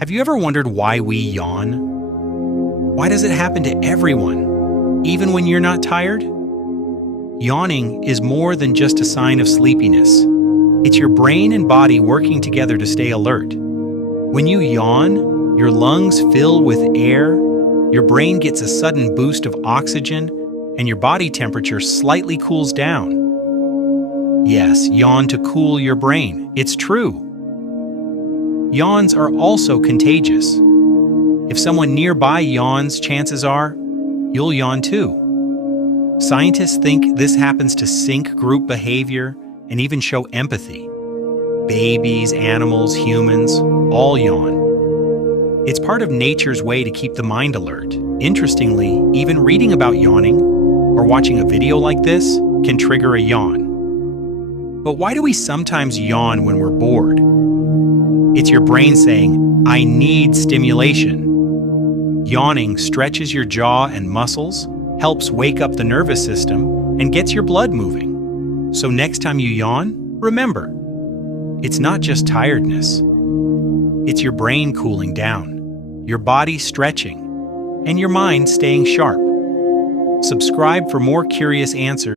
Have you ever wondered why we yawn? Why does it happen to everyone, even when you're not tired? Yawning is more than just a sign of sleepiness. It's your brain and body working together to stay alert. When you yawn, your lungs fill with air, your brain gets a sudden boost of oxygen, and your body temperature slightly cools down. Yes, yawn to cool your brain. It's true. Yawns are also contagious. If someone nearby yawns, chances are you'll yawn too. Scientists think this happens to sync group behavior and even show empathy. Babies, animals, humans, all yawn. It's part of nature's way to keep the mind alert. Interestingly, even reading about yawning or watching a video like this can trigger a yawn. But why do we sometimes yawn when we're bored? It's your brain saying, I need stimulation. Yawning stretches your jaw and muscles, helps wake up the nervous system, and gets your blood moving. So next time you yawn, remember, it's not just tiredness. It's your brain cooling down, your body stretching, and your mind staying sharp. Subscribe for more curious answers.